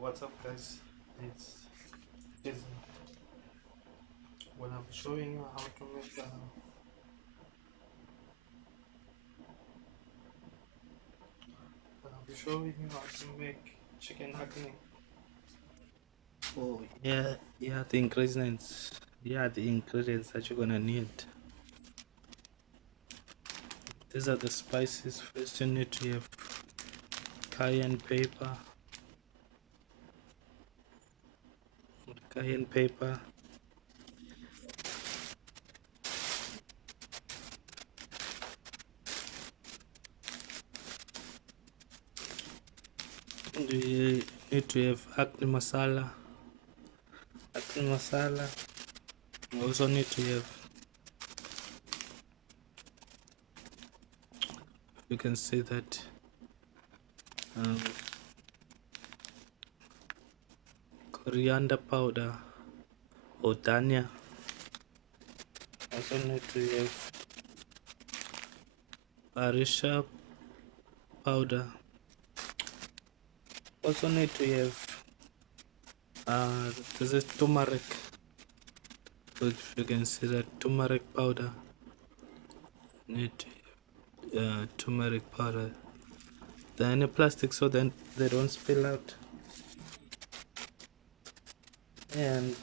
What's up, guys? It's Jason. When I'm showing you how to make when I'll be showing you how to make chicken acne. Oh yeah, the ingredients. Yeah, the ingredients that you're gonna need. These are the spices. First, you need to have cayenne pepper. Cayenne pepper. You need to have acne masala. Acne masala. You also need to have. You can see that. Coriander powder or dhania. Also need to have barisha powder. Also need to have this is turmeric. If you can see that turmeric powder. Need to have, turmeric powder. Then a plastic so then they don't spill out. And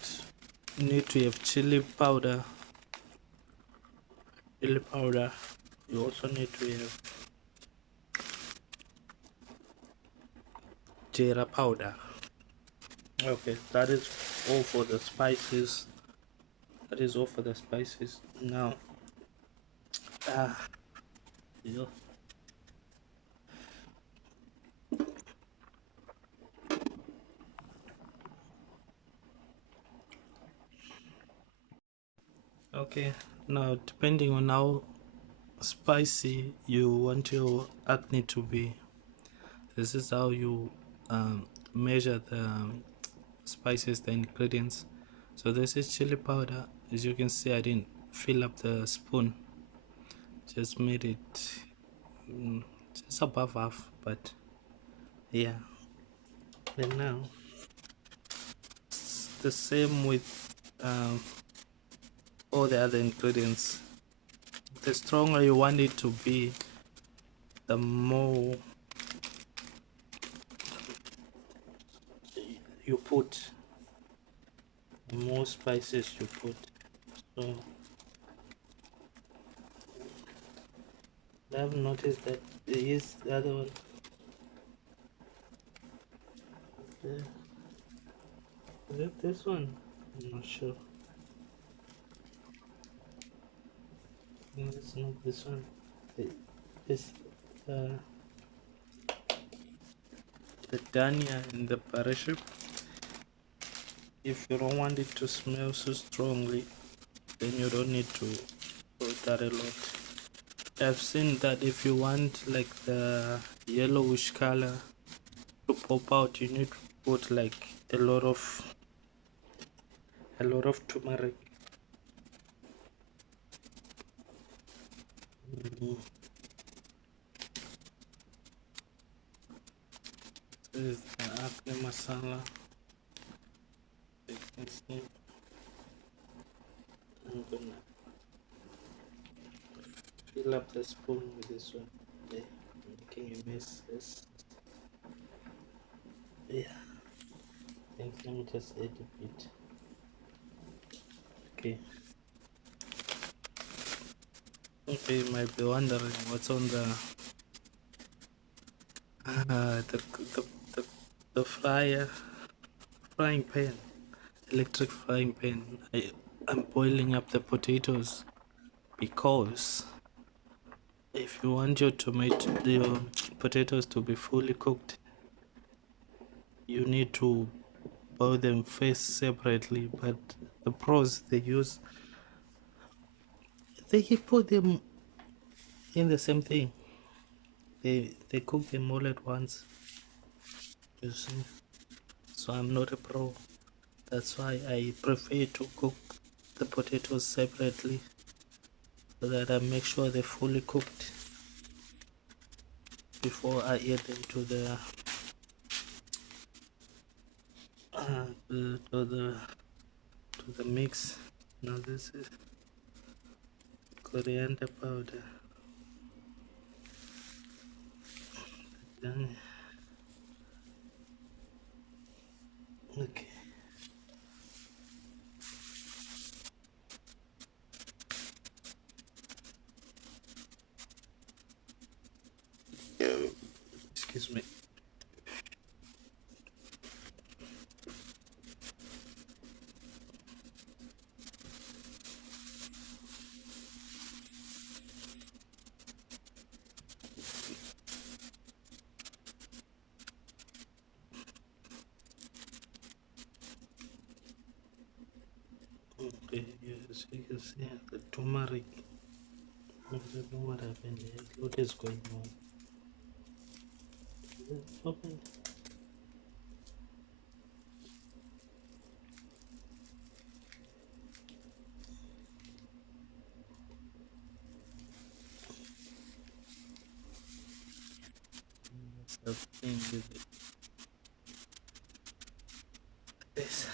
need to have chili powder. Chili powder. You also need to have jeera powder. Okay, that is all for the spices. That is all for the spices. Now, yeah. Okay, now depending on how spicy you want your acne to be, this is how you measure the spices, the ingredients. So this is chili powder. As you can see, I didn't fill up the spoon, just made it just above half, but yeah. And now it's the same with all the other ingredients. The stronger you want it to be, the more you put, the more spices you put. So I've noticed that there is the other one. Is it this one? I'm not sure. No, it's not this one. It's the dhania and the parachute. If you don't want it to smell so strongly, then you don't need to put that a lot. I've seen that if you want like the yellowish color to pop out, you need to put like a lot of turmeric. This is the acne masala. You can see. I'm gonna fill up the spoon with this one. Yeah, making a mess. Yeah. I think let me just add a bit. Okay. Okay, you might be wondering what's on the the frying pan, electric frying pan. I'm boiling up the potatoes because if you want your potatoes to be fully cooked, you need to boil them first separately. But the pros they use, they put them in the same thing. They cook them all at once. You see, so I'm not a pro. That's why I prefer to cook the potatoes separately so that I make sure they're fully cooked before I add them to to the mix. Now this is coriander powder. Then, okay. Excuse me. Okay, yes, you can see the turmeric. I don't know what happened here. What is going on? Is it open? Something with it. This.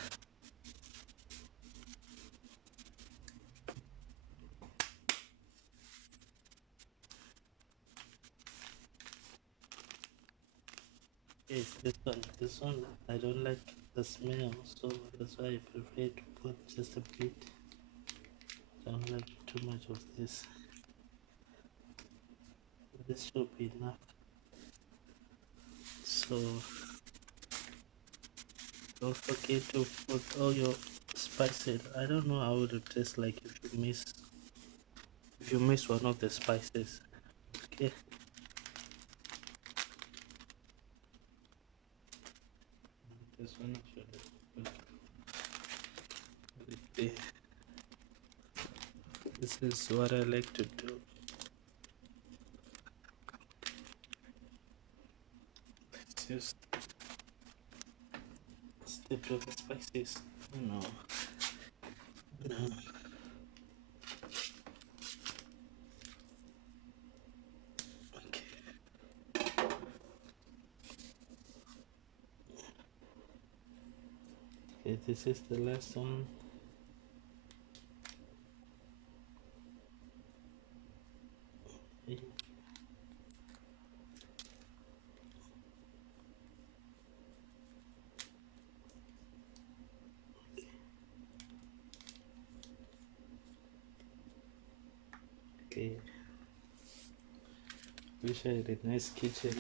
Yes, this one. This one, I don't like the smell, so that's why I prefer to put just a bit. Don't like too much of this. This should be enough. So don't forget to put all your spices. I don't know how it tastes like if you miss one of the spices. Okay. This one should put it there. This is what I like to do. Let's just step with the spices. No. No. Okay. Okay, this is the last one. Okay. Wish I had a nice kitchen.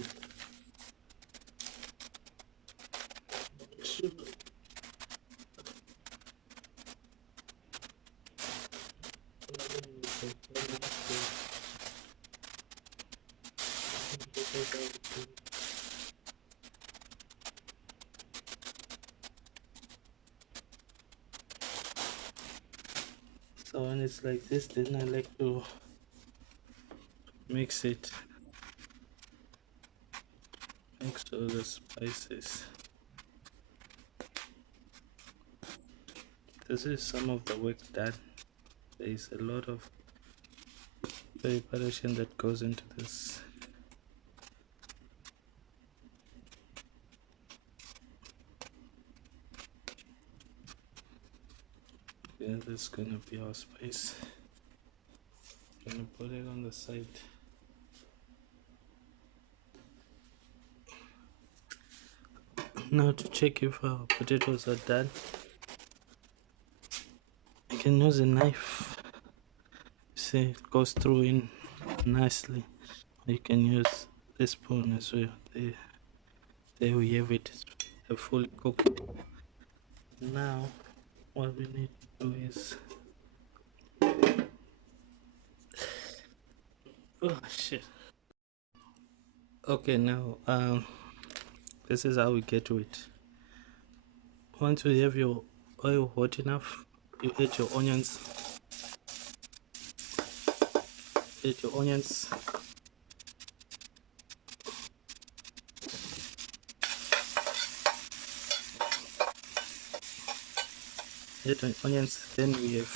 So when it's like this, then I like to mix all the spices. This is some of the work done. There is a lot of preparation that goes into this. Yeah, this is gonna be our spice. Gonna put it on the side. Now to check if our potatoes are done, you can use a knife. See, it goes through in nicely. You can use the spoon as well. There we have it, a fully cooked. Now what we need to do is, oh shit. Okay, now this is how we get to it. Once you have your oil hot enough, you add your onions. Add your onions. Add the onions. Then we have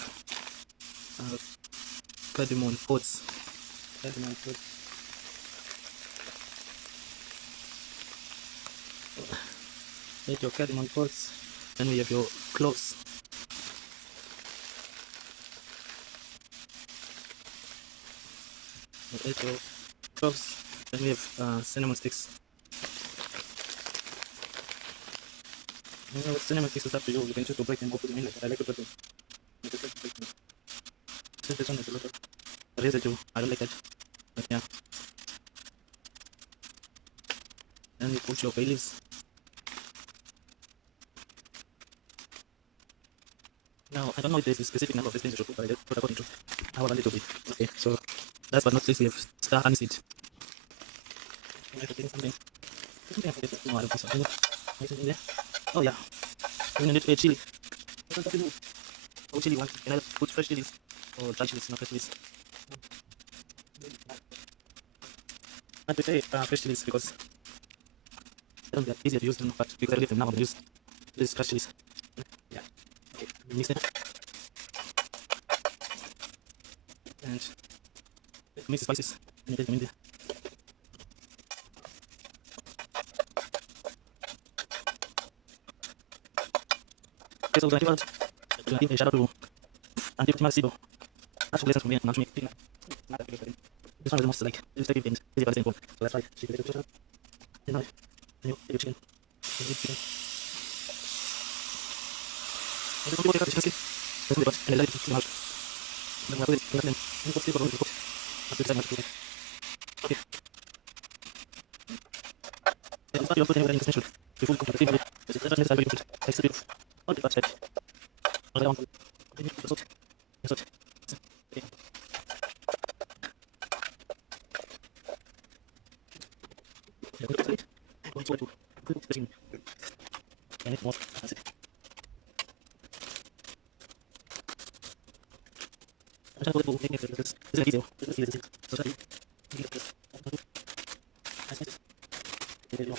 cardamom pods. Cardamom pods. Add your cardamom pods. Then we have your cloves. You add your cloves. Then we have cinnamon sticks. Cinnamon sticks is up to you. You can choose to break them or put them in. Like I like to put them. Since this one is a lot of residue, I don't like that. But yeah. Then you put your bay leaves. Now, I don't know if there's a specific number of these things you should put, but I just put according to how I want it to be. Okay, so last but not least, we have star aniseed. Am I forgetting something? No, I don't think so. Anything in there? Oh, yeah. We're gonna need a chili. Oh, chili one. Can I put fresh chilies? Or dry chilies, not fresh chilies? I prefer fresh chilies because I don't think they're easier to use them, but because I leave them now, I'm gonna use these fresh chilies. Yeah. Okay, mix them. And mix the spices and you get them in there. Okay, so we're gonna give a shout out to Auntie Fatima Sibo. That's lessons from me and not me. This one is the most like effective and easy to understand. So that's why she did it. You know, you eat chicken. You eat chicken. And some people take out the chicken skin. That's what they got, and they let it too much. Then we'll put it in them. And put it on the cook. That's the design of the food. Okay. And it's not your food anywhere in this natural. The food cooked on the table. It's not necessary to put it. Takes a bit of all the fat side. All I want. Okay, the salt. The salt. Okay. Yeah, put it aside. Go into it to cook the chicken. And it more. That's it. I'm trying to put it in this is easy. This is easy. So try to get this. That's it. There you go.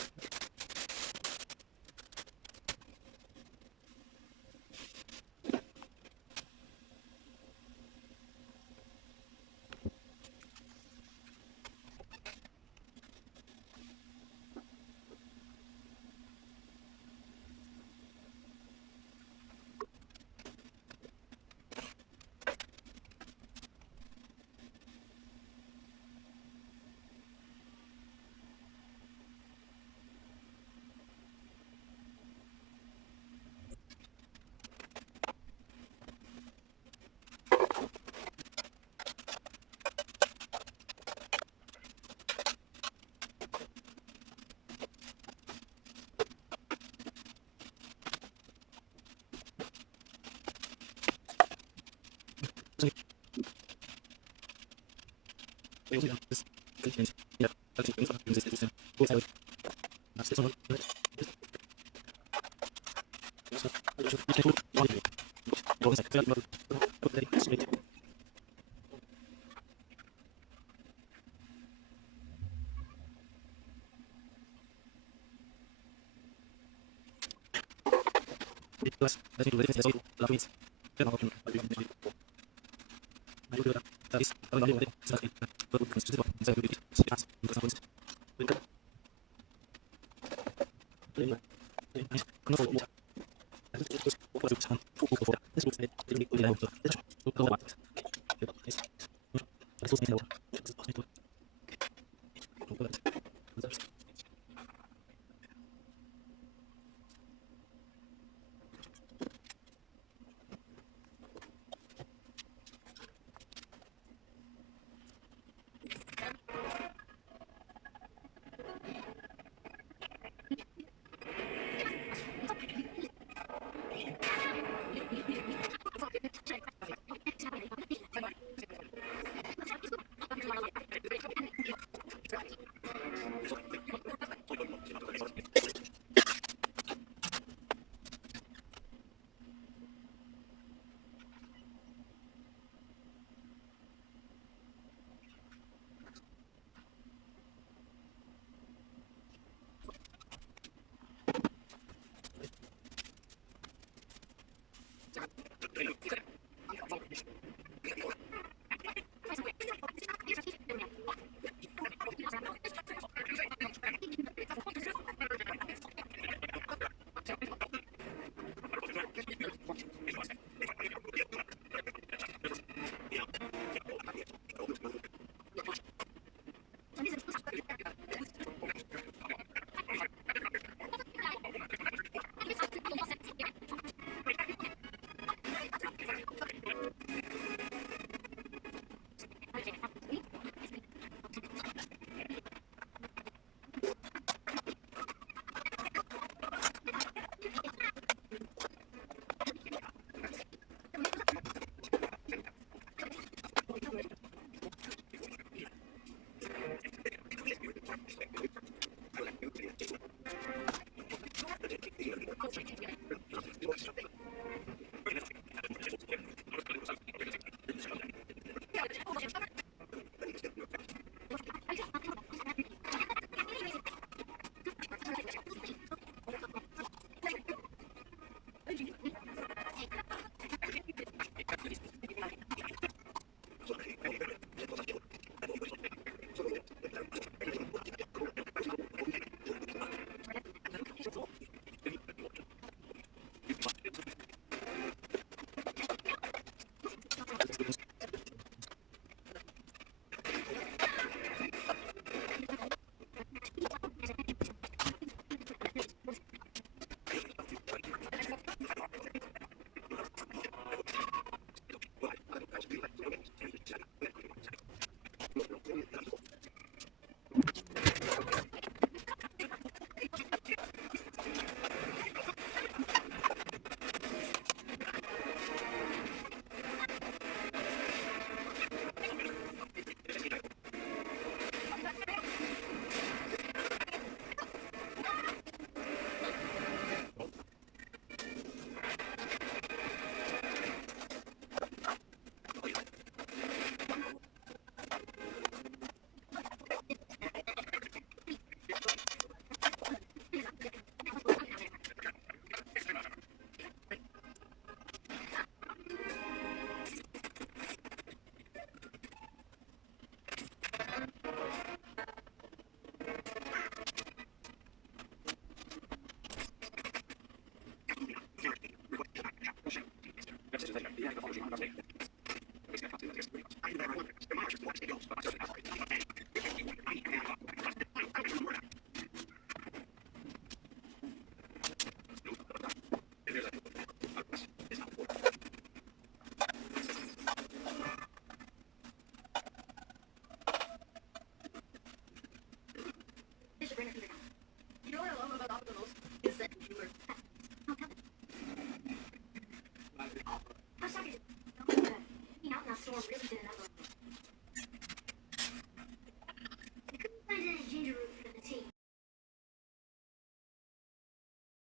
This content, yeah, that's it. Use this. Go side. That's this one. So, I just need to put one. Go inside. Put that straight. Plus, I think the difference is love it. Then I'll open. I will do that. That is, I will do it. So, but we can just do it. So, we will do it. So, because I'm going to. We can. Nice. Come on, water. I just put what was it? For this was it. Really good. I will do it. Let's go on. Yes. Let's go. Let's go. You know what I love about Opera the most is that you were. I was talking to hanging out in that store really did a number.